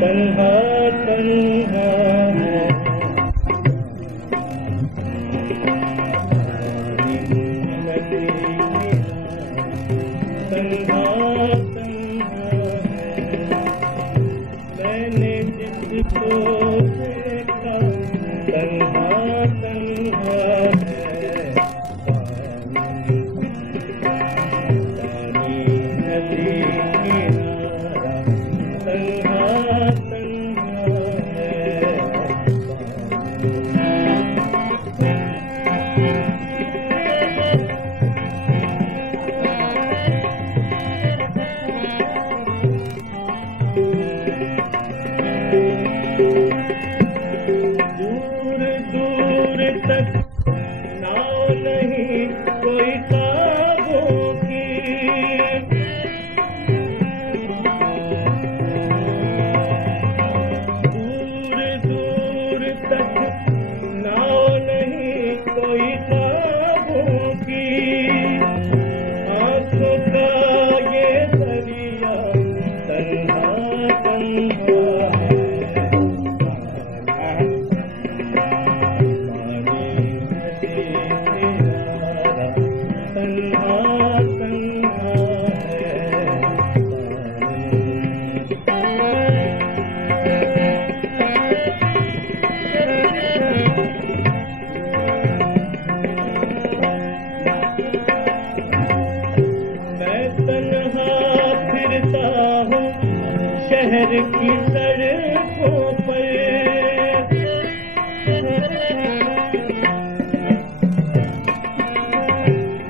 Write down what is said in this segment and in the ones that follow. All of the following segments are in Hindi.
तन्हा तन्हा है तन्हा तन्हा है मैंने जिसको देखा तन्हा तन्हा है पानी नदी किनारा तन्हा तन्हा है दूर दूर तक नाव नहीं कोई काबों की दूर दूर तक नाव नहीं कोई काबों की आंखों का ये दरिया तन्हा तन्हा शहर की सड़कों पर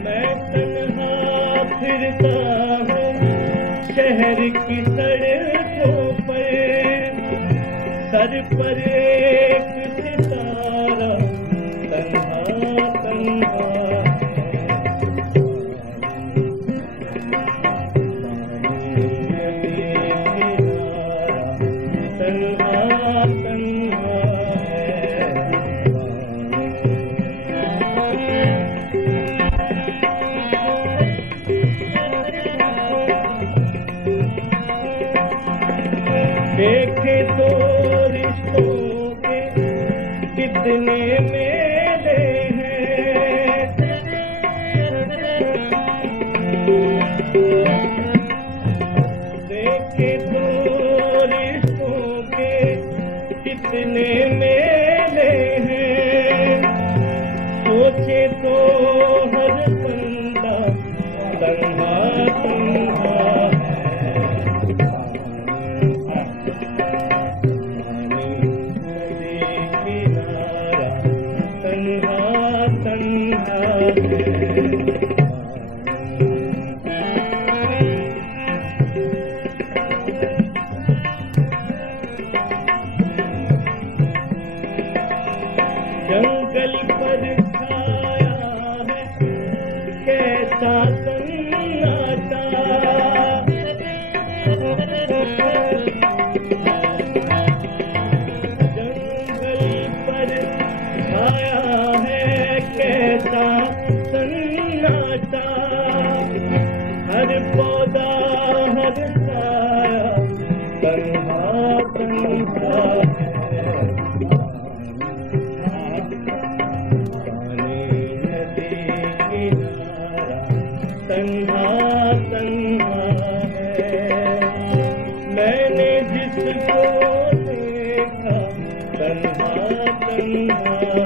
मैं तन्हा फिरता हूँ शहर की सड़कों पर सर पर एक सितारा तन्हा तन्हा देखे तो रिश्तों के कितने मेले हैं देखे तो रिश्तों के कितने मेले हैं सोचे तो हर बंदा तन्हा तन्हा जंगल पर छाया है कैसा सन्नाटा जंगल पर छाया है कैसा सन्नाटा हर पौधा हर साया तन्हा तन्हा तन्हा तन्हा है मैंने जिसको देखा तन्हा तन्हा